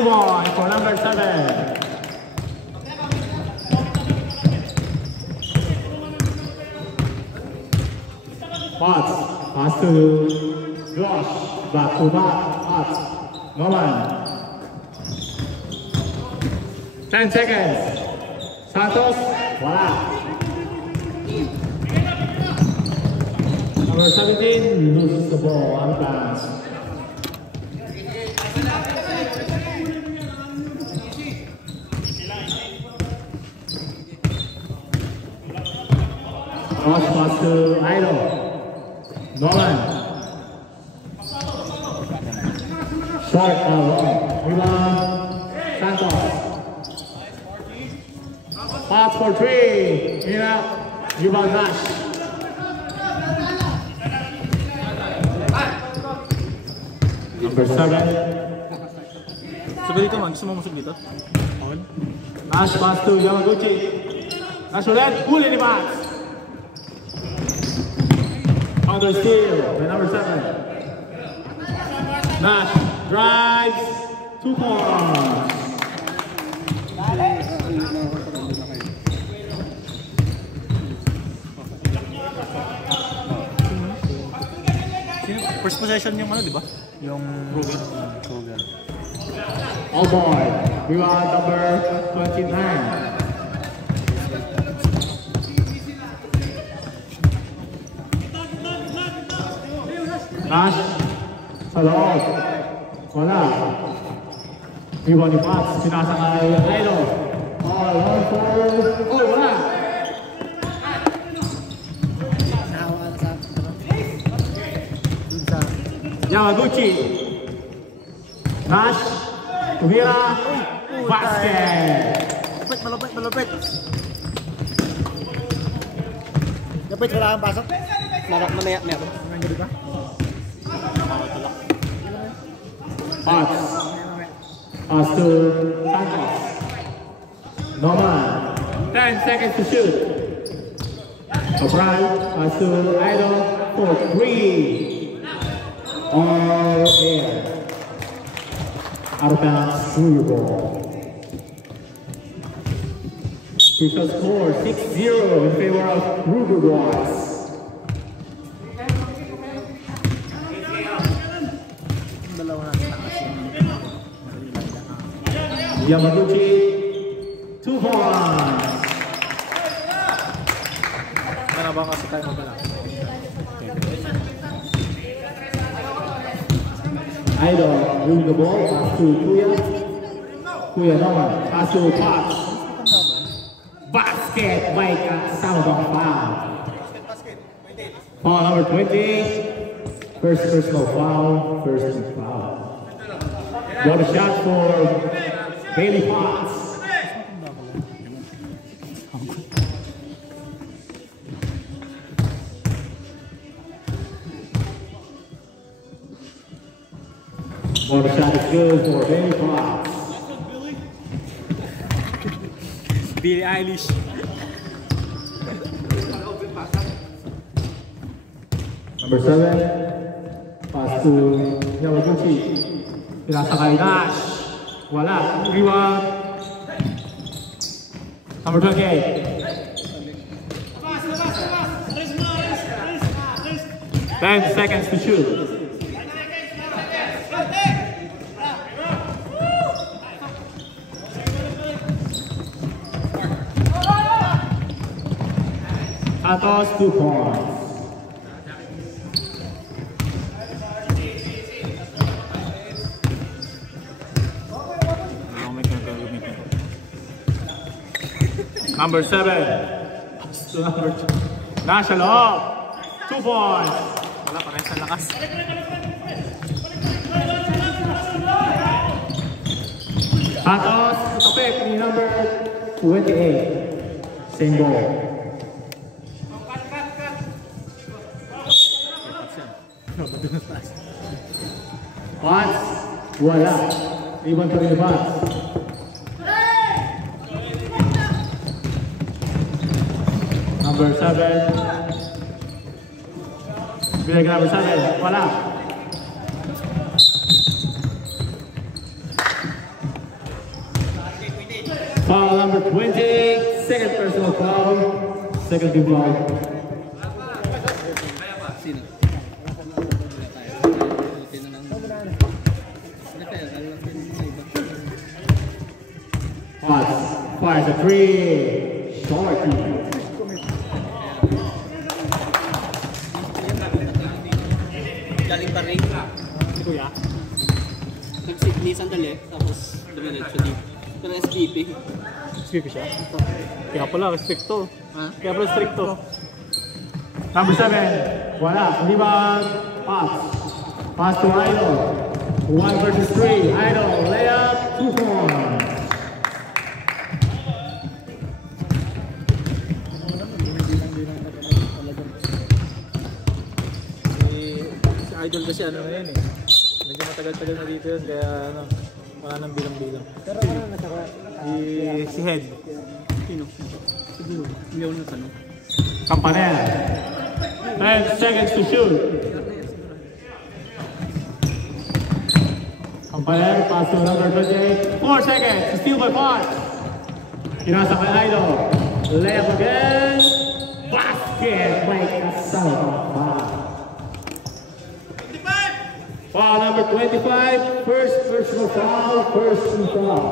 move on for number 7. Pass to Josh, back to back, pass, Nolan. 10 seconds. Santos, voila. Number 17 loses the ball on pass. Cross pass to Idol. Nolan. Short rebound. Santos. Pass for 3. In up. Rebound Nash. Number 7. Sabi dito man, gusto mo masuk dito? On. Nash pass to Yamaguchi. Nash ulit. Huli ni Max. Counter steal by number 7. Nash drives 2 points. First possession yung ano, di ba? Yung Kroger. All boy. Rebound number 29. Nash, sa loob. Wala. Rebound ni Max. Pinasa kay Idol. All on for... Oh, wala. Yamaguchi. Nash. Tumira. Basket. Malapit. Dapat wala kang pasok. Mamaya ba? Nandiyan ba? Pass to Santos. Norman. 10 seconds to shoot. O'Brien. Pass to Idol for 3. All air. Out of bounds. Through your ball. Official score 6-0 in favor of Ruger Boys. Yamaguchi, 2 points. Mana ba kasi tayo magala? Idol winning the ball, pass to Kuya Noman, pass to Potts. Basket by Salvador foul. Foul number 20. First personal foul, first foul. Got a shot for Bailey Potts. Water shot is good for Bailey Potts. Billie Eilish. Number 7. Pass to Yamaguchi. Pinasa kay Nash. Wala. Rebound. Number 28. 10 seconds to shoot. Santos 2 points. Number 7. Number 2. Nasa loob. 2 points. Wala pa rin sa lakas. Santos, tapik ni number 28. Same ball. Potts, wala. Iwan pa rin Potts. Number 7. Bilang number 7, wala. 20, second personal foul, second team foul. Watts fires a 3, short. Galing pa rin. Si Kuya. Nag-sickness sandali, tapos dumiretso dito. Pero SPP. SPP siya? Kaya pala, restricto. Ha? Kaya pala restricto. Number 7, wala. Rebound, pass. Pass to Idol. 1 versus 3. Idol, layup, 2 points. Si Idol kasi ano na yun eh. Medyo matagal-tagal na dito yun, kaya ano, wala nang bilang-bilang. Pero ano nataka? Si Head. Sino? Siguro. Hindi ako natanong. Campanella. 10 seconds to shoot. Campanella, pass to number 28. 4 seconds, steal by Fox. Kinasa kay Idol. Layup again. Basket by Casalva. Foul number 25, first personal foul, first team foul.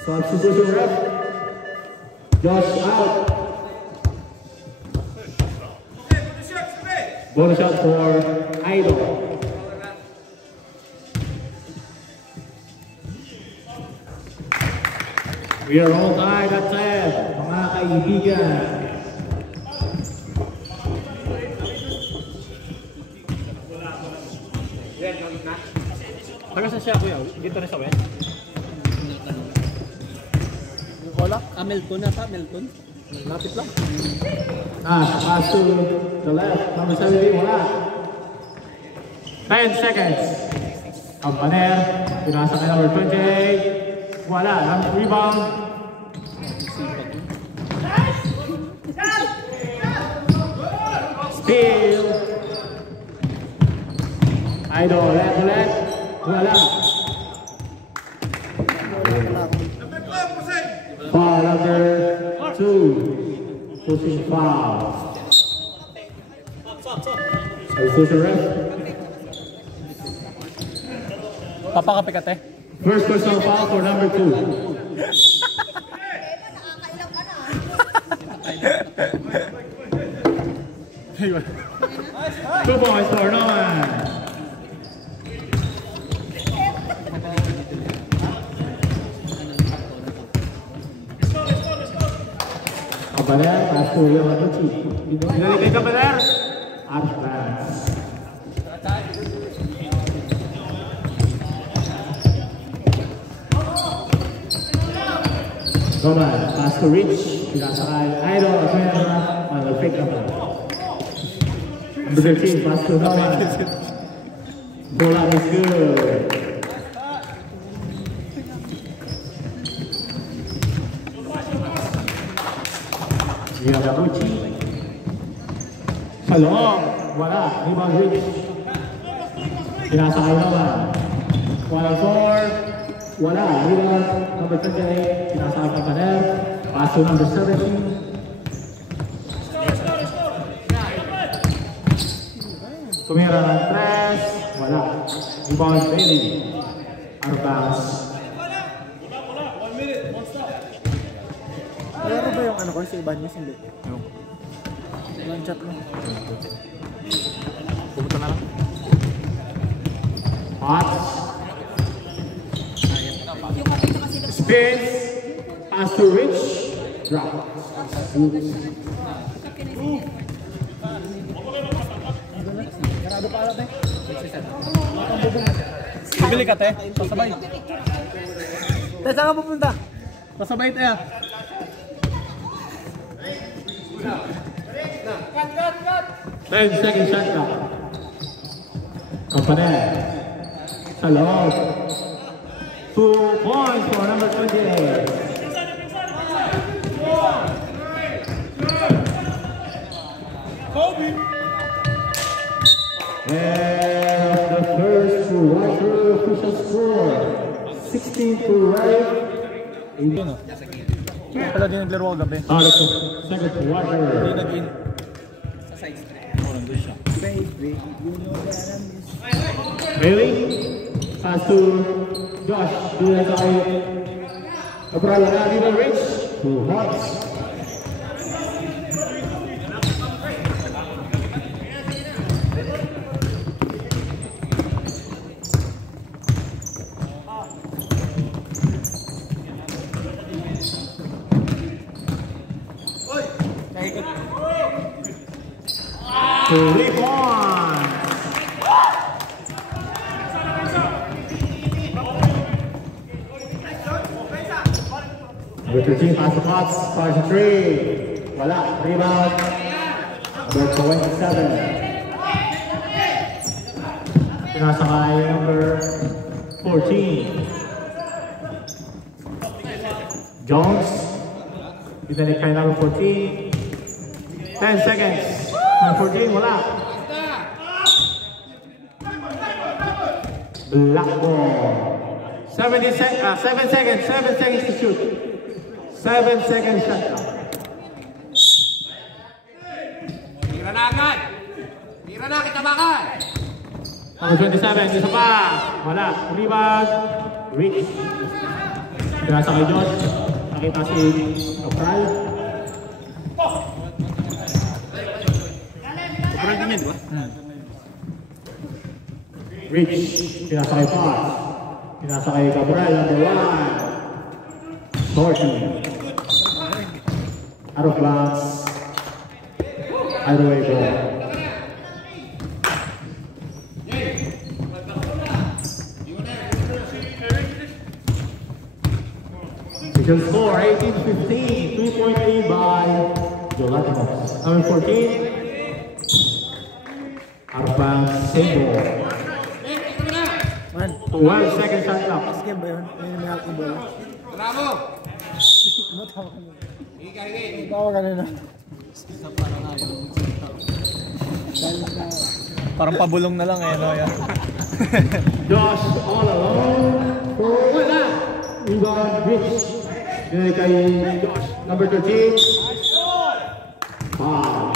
Substitution ref. Josh out. Bonus shot for Idol. We are all tied at 10, mga kaibigan. Taga saan siya kuya? Dito na sa West? Wala? Melton na pa, Melton. Lapit lang. Pass to the left, number 17, wala. 10 seconds. Campaner, pinasa kay number 28, wala. Rebound. Steal. Idol, left, wala. Foul number 2. Pushing foul. Substitution ref. Papakape ka te? First personal foul for number 2. Two points for Norman. Campaner, pass to Yamaguchi. Binalik kay Campaner. Out of bounds. Norman, pass to Rich. Pinasa kay Idol. Fake number. Number 13, pass to Norman. Pull up is good. Yamaguchi. Salong. Wala. Rebound Rich. Pinasa kay Norman. 1-4. Wala. Rebound. Number 28. Pinasa kay Campaner. Pass to number 17. Tumira ng 3. Wala. Rebound Bailey. Out of bounds. Meron ba yung ano ko sa iba news? Hindi. One chat lang. Pumunta na lang. Hot. Spins. Pass to Rich. Drop. Ganado pa alat eh. Bibili ka te? Pasabay. Te, saan ka pupunta? Pasabay te ah. 10 seconds shot clock. Campaner. Salong. 2 points for number 28. And the first to right official score. 16 to right. Yun o. Pala din naglaro ako gabi. Second quarter. Hindi nag-in. Sa side straight. Oo, nandun siya. Bailey. Pass to Josh. Dito tayo. Cabral na dito Rich. To Hawks. Three points. Number 13, pass the Fox, charge the three. Wala, rebound. Number 27. Pinasakay number 14. Jones. Pinalik kay number 14. 10 seconds. Number 14, wala. Black ball. 7 seconds to shoot. 7 seconds shot clock. Tira na agad! Tira na, kita bakal! Number 27, isa pa. Wala. Rebound. Rich. Pinasa kay Josh. Nakita si Cabral. Cabral din yan, di ba? Rich. Pinasa kay Fox. Pinasa kay Cabral. Number 1. Thornton. Out of bounds. Either way ball. You can score 18-15. 3-point lead by Jolatimos. Number 14. Out of bounds. Same ball. 1 second shot clock. Game ba yun? May alcohol ba yun? Bravo! Matawa ka nila. Higay! Matawa ka nila. Parang pabulong na lang eh, no? Yan. Josh all alone. Wala. Rebound Rich. Pinalik kay Josh. Number 13. Foul.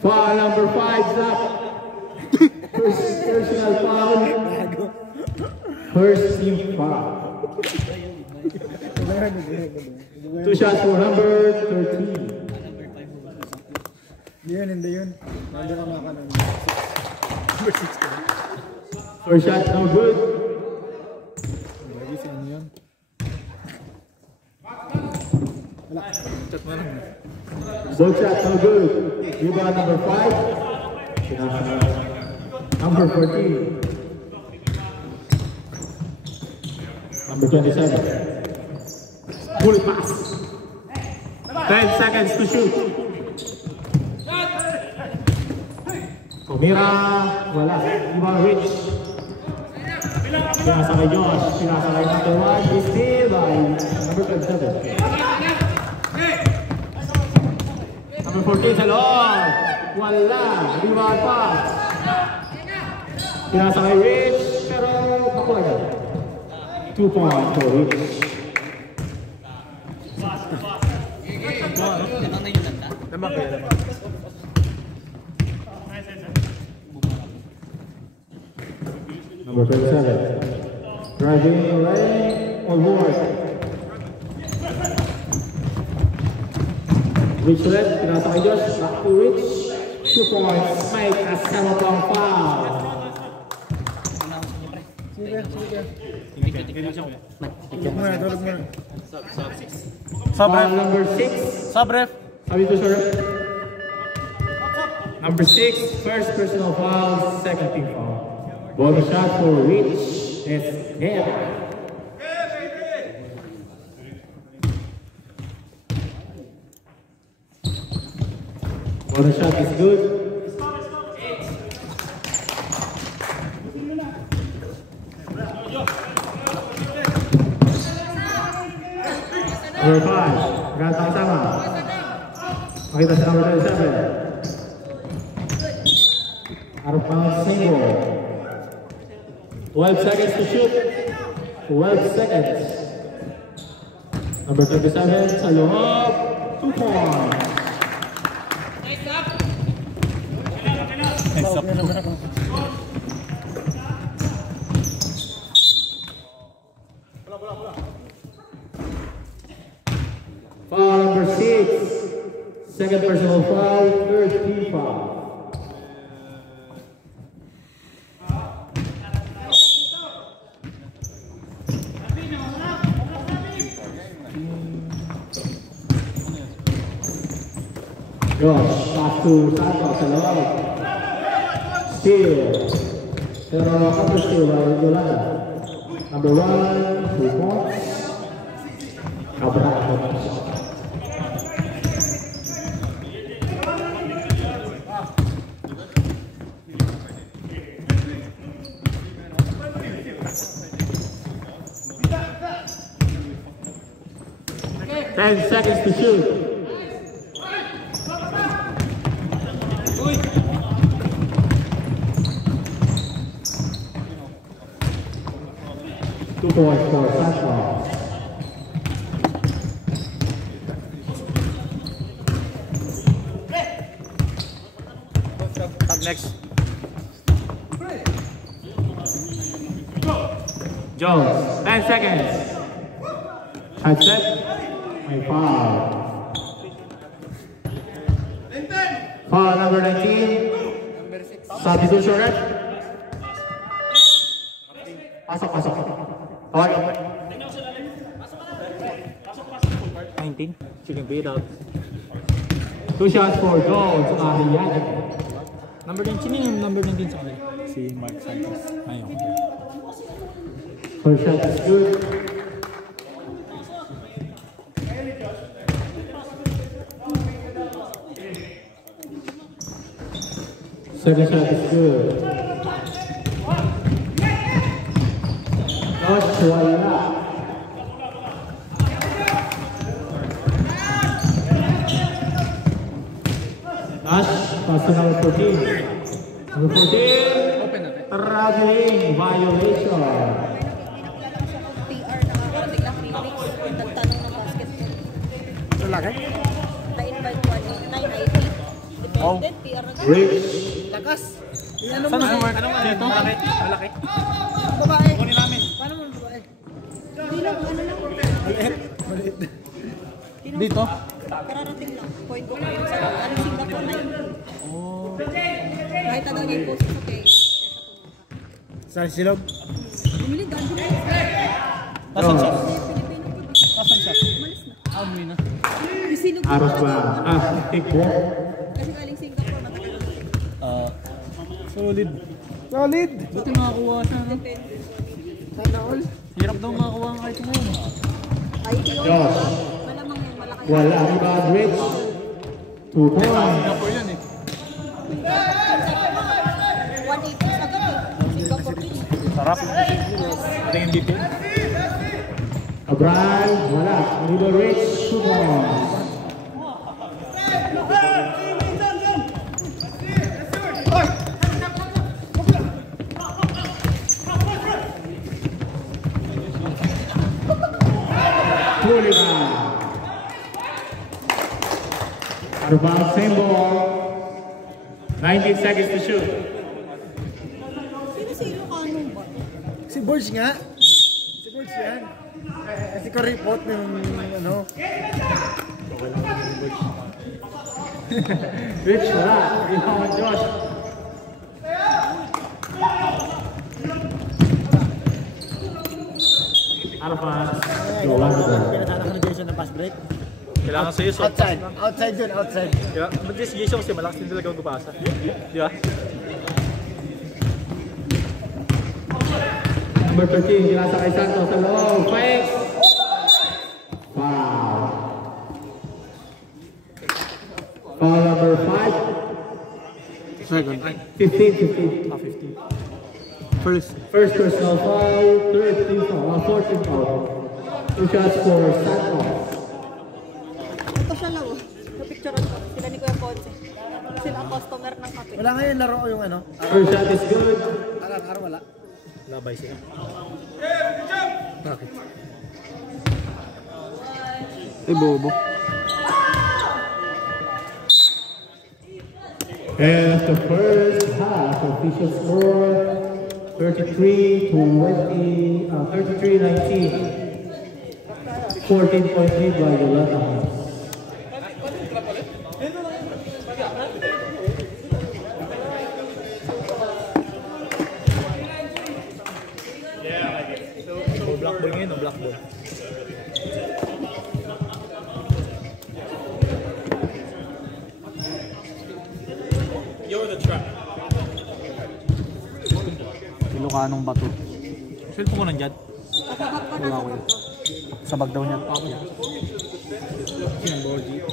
Foul number 5 is up. Personal foul. First team foul. 2 shots for number 13. Hindi yun. Hindi ka makanan. First shot no good. Lagi sa inyo yun. Wala. Chat mo lang. Both shot no good. Rebound number 5. Number 14. Number 27. Full pass. 10 seconds to shoot. Tumira. Wala. Rebound Rich. Pinasa kay Josh. Pinasa kay number 1. Is still by number 27. Number 14 sa loob. Wala. Rebound pass. Pinasa kay Rich. Pero pakuha niya. 2 points for Rich. Tama kaya naman. Number 27. Driving lane on board. Rich left. Pinasa kay Josh. Back to Rich. 2 points. Make a 7-point foul. Tulog muna, tulog muna. Foul number 6. Sub ref. Sabi to sir. Number 6, first personal foul, second team foul. Bonus shot for Rich. It's there. Bonus shot is good. Number 5, Gantang sama. Makita sa number 27. Out of bounds, single. 12 seconds to shoot. 12 seconds. Number 37, sa loob. 2 points. Nice up. Foul number 6. Second personal foul, third team foul. Josh, pass to Santos, sa loob. Steal. Pero counter steal by Yolanda. Number 1, 2 points. Cabral. 10 seconds to shoot. Two points for Santos. Up next. Jones, 10 seconds. Shot set. May foul. Foul number 19. Substitution red. Pasok. Okay. 19. She can beat out. 2 shots for Jones. Yan. Number 19 yung number 19 sa kanila. Si Mark Santos. Ayun. First shot is good. Second shot is good. Josh, wala. Nash, pass to number 14. Number 14, traveling violation. PR na ako, biglang remix, nagtanong ng basketball. Lalaki? Na-invite 189, dependent, PR na Rich. lakas. Saan ang work? Dito? Malaki? Babae. Kunin namin. Paano mo babae? Hindi lang, ano lang. Maliit. Dito? Kararating lang. Point ko kayo sa Singapore na yun. Oh. Kahit daw niya yung post ko kay Sa silog? Bumili, ganda na. Nasaan siya? Pilipino ko. Nasaan siya? Umalis na. Umuwi na. Yung silog Out of take one. kasi galing Singapore, matagal na. Solid. Solid! Buti makakuha siya. No? Depende. Sana all. Hirap daw makakuha ang kahit ngayon. Ay, ito yun. Josh. Malamang yan, malaki. Wala. Rebound, Rich. 2 points. Singapore yun eh. 180 agad eh. Singapore din. Sarap. Ito yung MVP. Cabral, wala. Rebound, Rich. 2 points. Rebound, same ball. 19 seconds to shoot. Sino si Ilocano ba? Si Borge nga. Si Borge yan. Kasi ko report ng ano. Rich, wala. Rebound, Josh. Out of bounds. Go one to go. Pinasana ka na Jason ng pass break. Kailangan sa'yo so. Outside. Outside yun, outside. Diba? But this Jason kasi malakas din talaga magpapasa. Di ba? Number 13, ginasa kay Santos sa loob. Fake! Foul. Foul number 5. Second. 15. 15. First. First personal foul, third team foul, 14 foul. 2 shots for Santos. Ito siya lang. Napicturean ko. Sila ni Kuya Ponce. Sila ang customer ng kape. Wala ngayon laro yung ano. First shot is good. Araw wala. Labay sila. Bakit? Ay, bobo. And the first half official score 33-19. 14-point lead by the Latas. Black ball ngayon o black ball? You're the trap. Ilocanong bato. Cellphone ko nandyan. Wala ko yun. Sa bag daw niya. Okay. Yan, Borgie.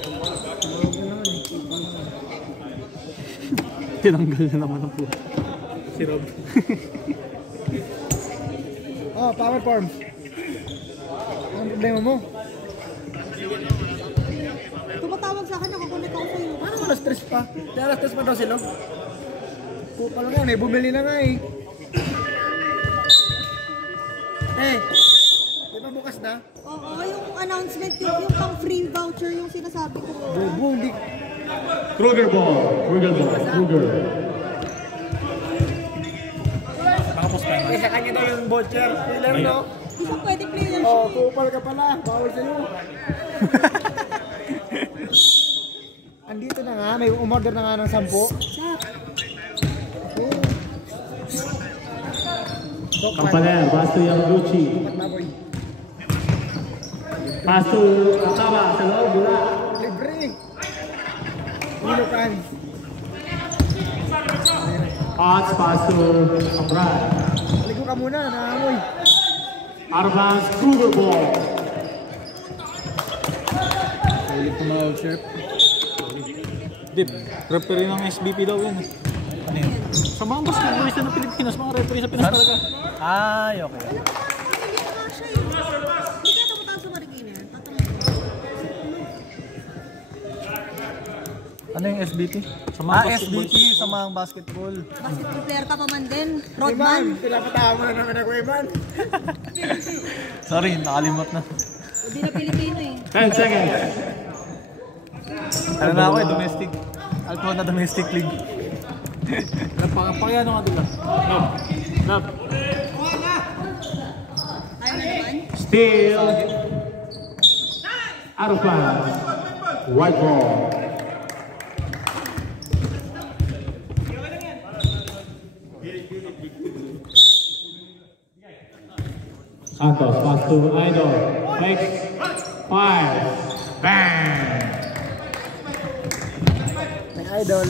Tinanggal na naman ang puto. Si Rob. Oh, power form. Anong problema mo? Tumatawag sa akin, nakakunik ako sa'yo. Paano mo na-stress pa? Kaya na-stress pa daw sila. Pupa lang yan eh, bumili na nga eh. Di ba bukas na? Oo, yung announcement, yung pang free voucher yung sinasabi ko. Boom, di. Kruger ball. Kruger. Eh, sa kanya daw yung voucher. Kailan no? Isang pwede player. Oh, kupal ka pala. Bawal sa'yo. Andito na nga, may umorder na nga ng 10. Campanel, pass to Yamaguchi. Pass to Akaba, sa loob, wala. Libre. Ilocan. Odds, pass to Abran. Ligo ka muna, naamoy. Out of bounds, Kruger ball. Ulit ko mga chef. Dip, referee ng SBP daw yan. Ano yun? Sa mga basketballista ng Pilipinas, mga referee sa Pinas talaga. Ay, okay. Hindi ka siya eh. Hindi kaya tumutawag sa Marikina. Ano yung SBP? Sa mga SBP sa mga basketball. Basketball player ka pa man din. Iman, Rodman. pinapatawa mo na naman ako, Iman. Sorry, nakalimot na. Hindi na Pilipino eh. 10 seconds. Ano na ako eh, domestic. Alto na domestic league. Pakiyano nga doon. Love. Ayaw na naman. Still out of bounds. White ball. Santos, pass to Idol. Takes 5. Bang! May idol.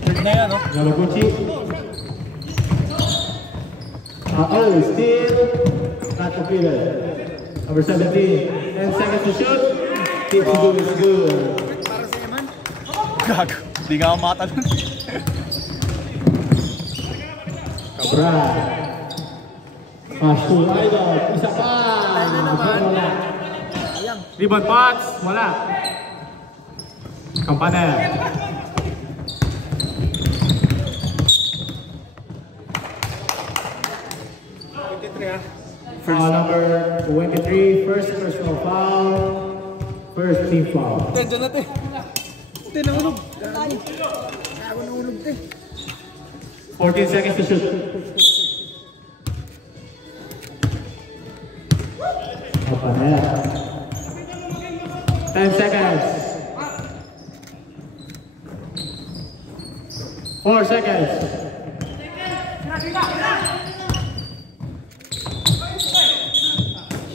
Third na yan, no? Yamaguchi. Still not completed. Number 17. 10 seconds to shoot. Keeps good, it's good. Para sa Iman. Gago. Hindi nga ako makatalon. Cabral. Pass to Idol. Isa pa. Wala. Rebound box. Wala. Campanel. Foul number 23. First personal foul. First team foul. Tendon natin. Tinahulog. Ako nahulog te. 14 seconds to shoot. Campanel. 10 seconds. 4 seconds.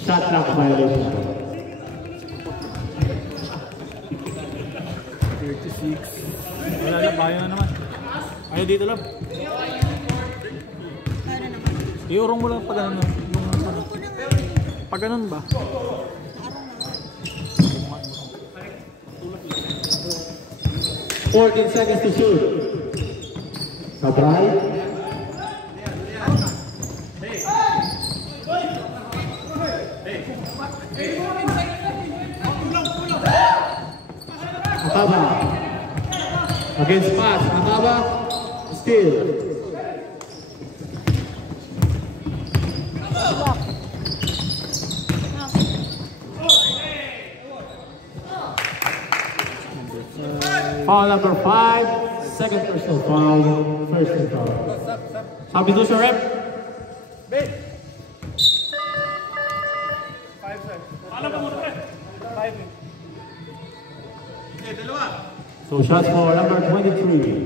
Shot clock violation. 36. Wala lang, ayaw na naman. Ayaw dito lang. Ayaw na naman. Iurong mo lang pag ano. Pag ganun ba? 14 seconds to shoot. Sabray. Akaba. Against pass. Akaba. Still. Foul number 5, second personal foul, first team foul. Substitution rep. So shots for number 23.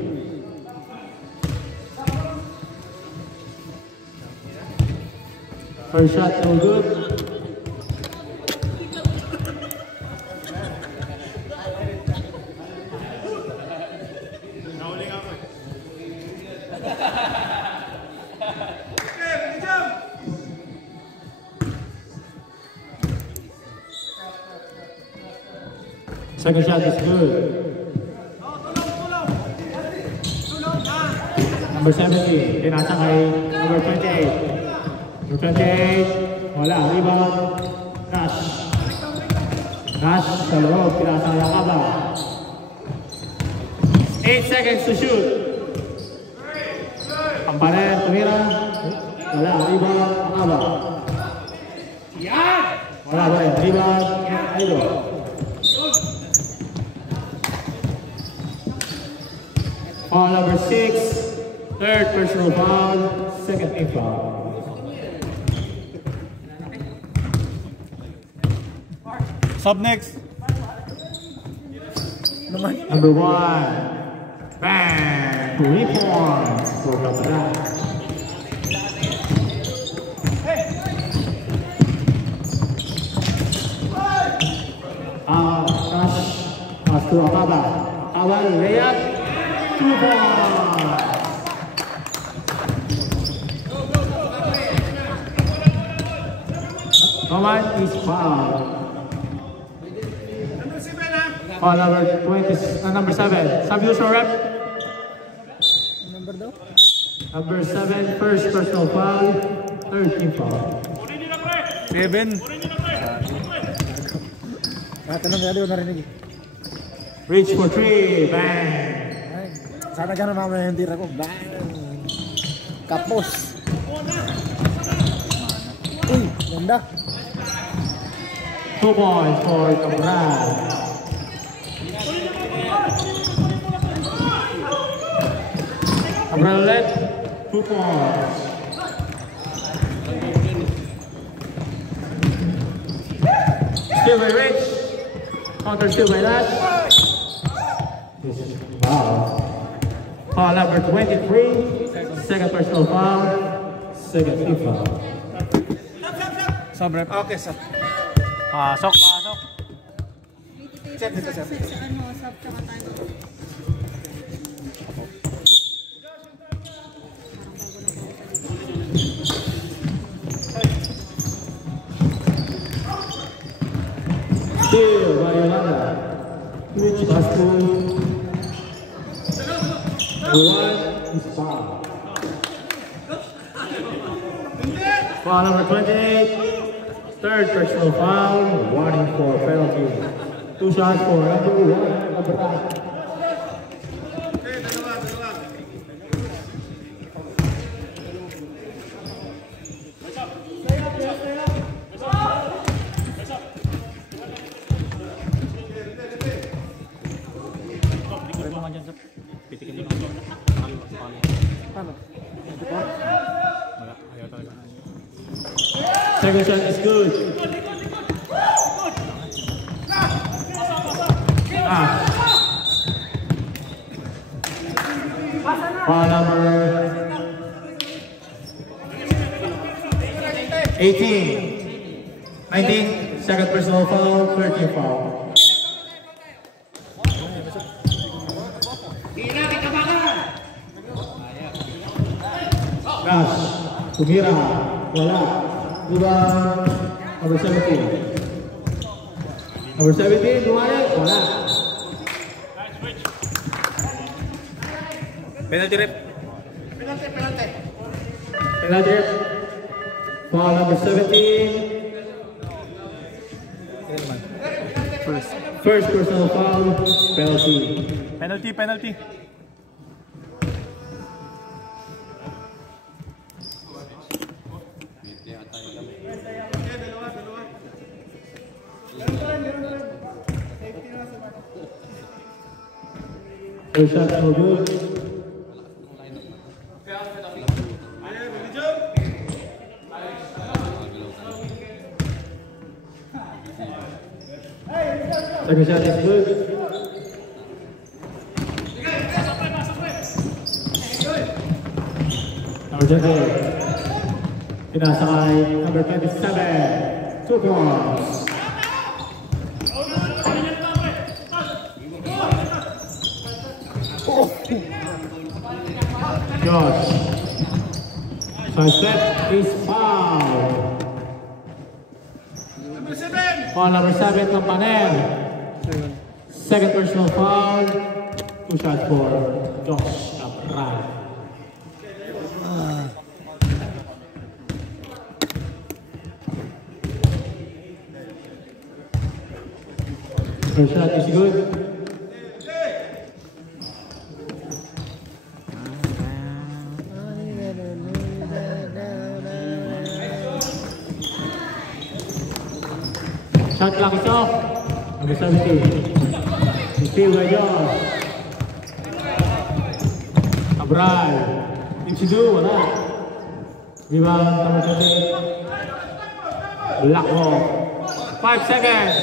First shot, no good. Second shot is good. Number 70, pinasa kay number 28. Number 28, wala, rebound, Nash. Nash sa loob, pinasa kay Akaba. 8 seconds to shoot. Pampalan, tumira. Wala, rebound, Akaba. Wala ba yan, rebound, Aido. Foul number 6, third personal foul, second team foul. Sub next. Number 1, bang, 3 points for Kaparan. Pass to Akaba. Akaba, layup. 2 points. Kawan is foul. Foul number 20, number 7. Substitution rep. Number 7, first personal foul, third team foul. 7. Tanong nga doon narinig. Reach for 3, bang. Sana gano'n naman yung tira ko. Bang! Kapos! Uy! Ganda! 2 points for Cabral. Cabral led, 2 points. Still by Rich. Counter still by Nash. Wow. Foul number 23, second personal foul, second team foul. Sub rep. Okay, sir. Pasok, pasok. Set dito, sir. Sa ano, sub tsaka tayo. Still by Yolanda. Rich Basco. One is foul. Foul number 28, third personal foul, warning for penalty. 2 shots for number 1, number 9. Second shot is good. Foul number 18. 19. Second personal foul, 13 foul. Nash, tumira, wala. Number 17. Number 17, lumayan, wala. Penalty rep. Penalty rep. Foul number 17. First personal foul, penalty. Penalty. First shot, no good. Second shot is good. Number 20. Pinasakay number 27. 2 points. Josh. Side step is foul. Foul number 7 ng panel. Second personal foul. 2 shots for Josh Cabral. First shot is good. Shot clock is off. Number 17. Steal by Josh. Cabral. If you do, wala. Rebound number 28. Black ball. 5 seconds.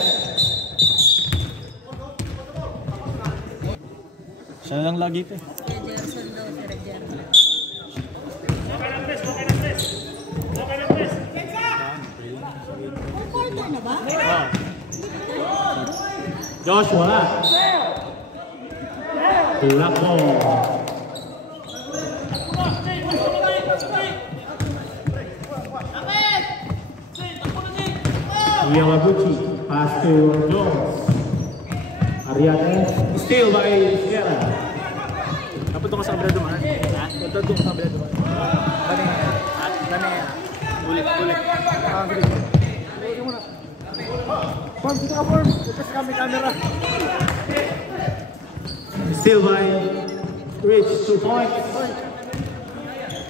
Siya lang lagi ito. Kaya Gerson daw, Sir Gerson. Quarter na ba? Josh, wala. Black ball. Yamaguchi. Pass to Jones. Ariane. Steal by Sierra. Dapat doon ka sa kabila dumaan. Dapat doon ka sa kabila dumaan. Dami. Ulit. Form, dito ka form. Putas kami camera. Steal by Rich. 2 points.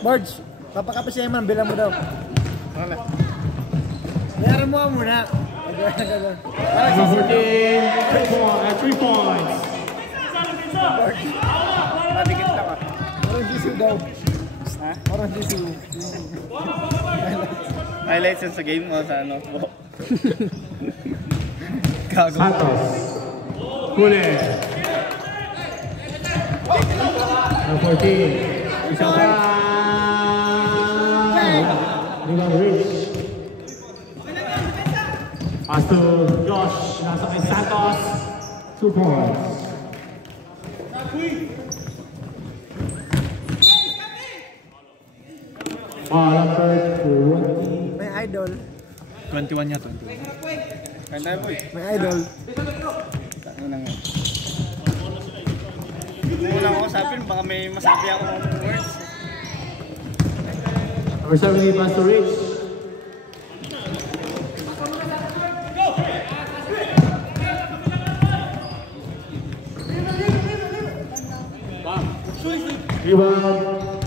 Barge, papakapit si Eman, bilang mo daw. Bayaran mo muna. Number 14. 3 points. Patikit lang ah. Parang GC daw. Ha? Parang GC. Highlights yun sa game o sa ano? Santos. Huli. Number 14. Isang pa. Rebound Rich. Pass to Josh. Nasa kay Santos. 2 points. Number 20. May idol. 21 niya, 21. Kanta po eh. May idol. Muna ako usapin, baka may masabi ako ng words. Number 70, pass to Rich. Rebound.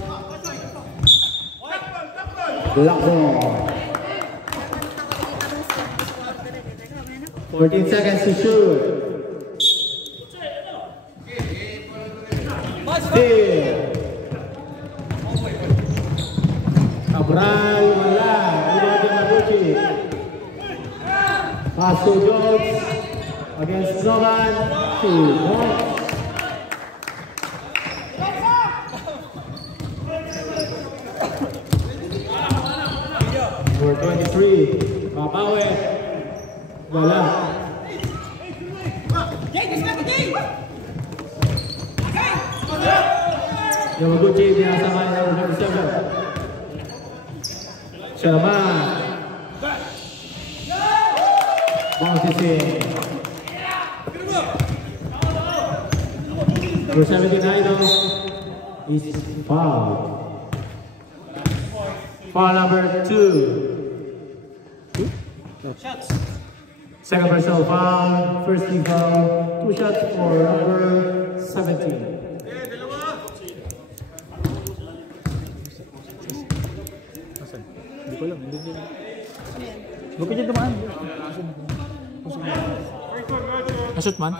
Black ball. 14 seconds to shoot. Steal. Cabral, wala. Rebound Yamaguchi. Pass to Jones. Against Nolan. 2 points. Number 23, Papawe. Wala. Yamaguchi, binasama ng number 27. Siya naman. Bounces in. Number 79 is fouled. Foul number 2. Shots. Second personal foul, first team foul, 2 shots for number 17. Hindi ko alam. Bakit dyan dumaan? Nashoot man?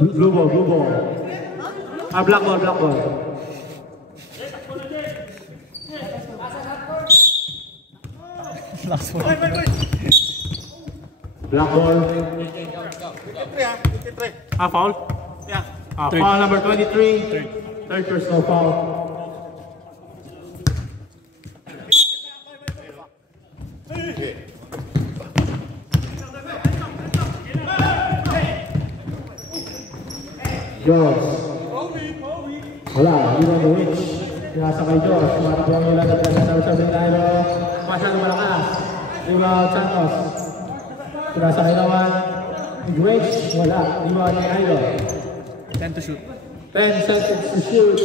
Blue ball, blue ball. Ah, black ball, black ball. Last one. Black ball. Ah, foul? Yeah. Ah, foul number 23. Third personal foul. Josh. Wala, Iwan Dowich. Pinasa kay Josh. Matakbo ang ilan at pinasa sa Nairo. Masyadong malakas. Rebound Santos. Pinasa kay Lawan. Dowich. Wala. Rebound ni Nairo. 10 to shoot. 10 seconds to shoot.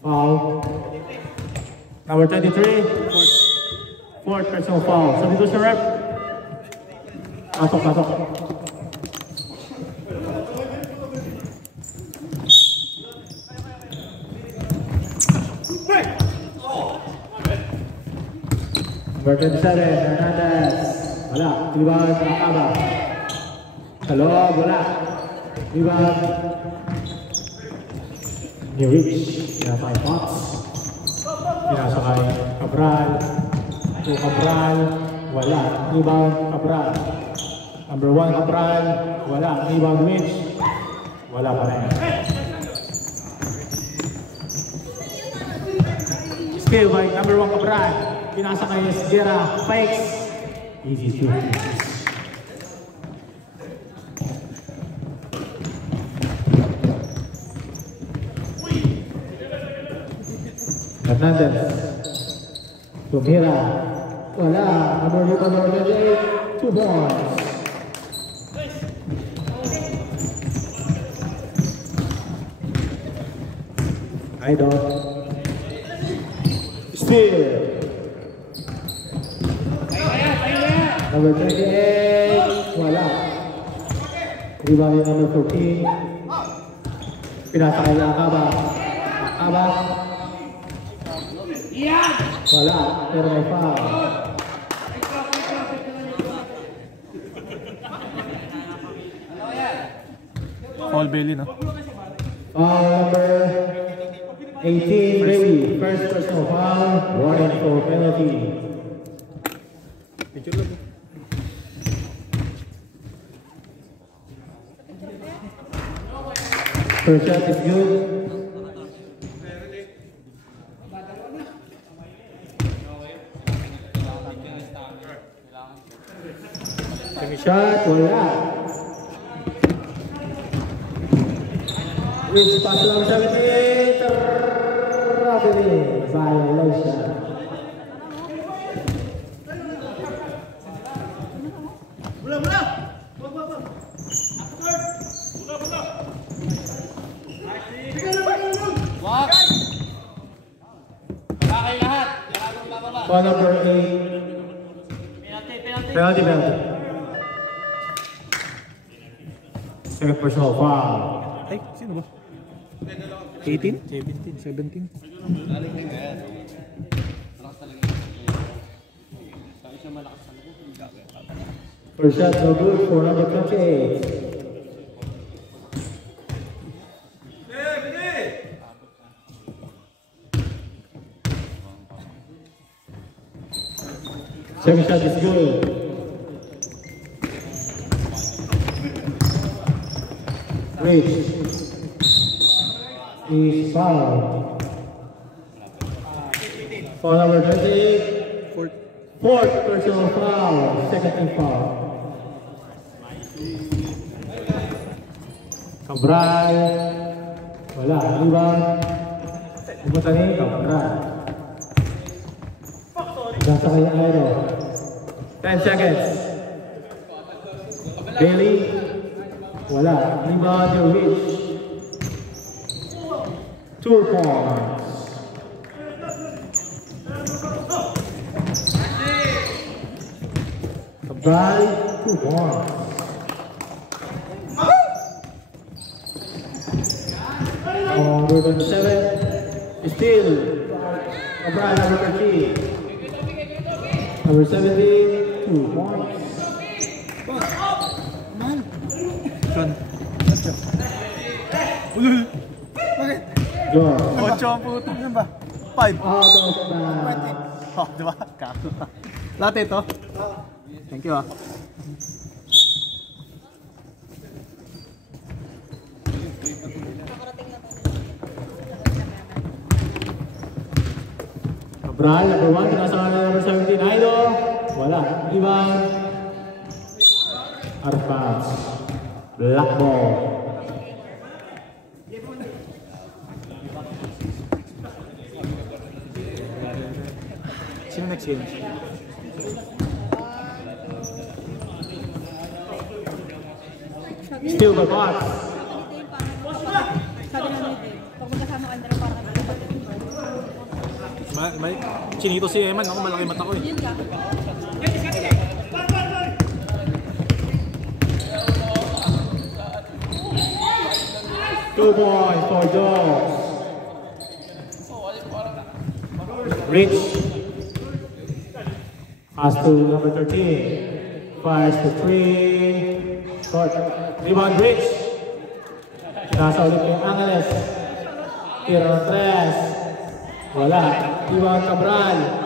Foul. Number 23. Fourth personal foul. Sabi ko sa rep. Pasok, pasok. Number 27, Hernandez. Wala. Rebound, Nakaba. Sa loob, wala. Rebound. New Rich. Pinasa kay Fox. Pinasa kay Cabral. To Cabral. Wala. Rebound, Cabral. Number 1, Cabral. Wala. Rebound, Rich. Wala pa rin. Still by number 1, Cabral. Pinasa kay Esguera, fakes. Easy shoot. Hernandez. Tumira. Wala. Number 28, 2 points. Idol. Still. Number 28, wala. Rebound yung number 14. Pinasa kay Akaba. Akaba. Wala, pero may foul. Foul Bailey, no? Foul number 18, Bailey. First personal foul, warning for penalty. Picture lang. First shot is good. Second shot, wala. Which pass lang 17. Robbery. Violation. Foul number 8. Penalty. Second personal foul. Ay, sino ba? 18? 17? First shot no good for number 28. Second shot is good. Rich is foul. Foul number 28. Fourth personal foul. Second team foul. Cabral. Wala. Rebound. Pumunta ni Cabral. Nasa kanya Aero. 10 seconds. Bailey. Wala. Rebound yung Rich. 2 points. Cabral, 2 points. Number 27. Still. Cabral, number 13. Number 17, 2 points. Ulul. Bakit? Yo. 8 ang puto. Ano ba? 5. Out of bounds. Oh, di ba? Kaso. Lahat ito. Thank you ah. Cabral, number 1, pinasa na number 17, Aido. Wala. Rebound. Out of bounds. Black ball. Sino next game? Still the box. Sabi namin ito, pag magkasama ka na parang May chinito si Eman, ako malaki mata ko eh. yun ka. 2 points for Joe. Rich. Pass to number 13. Fires to 3. Short. Rebound Rich. Nasa ulit yung Angeles. Tiro ng 3. Wala. Rebound Cabral.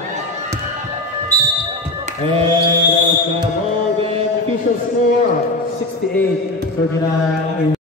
And the ball game official score 68-39.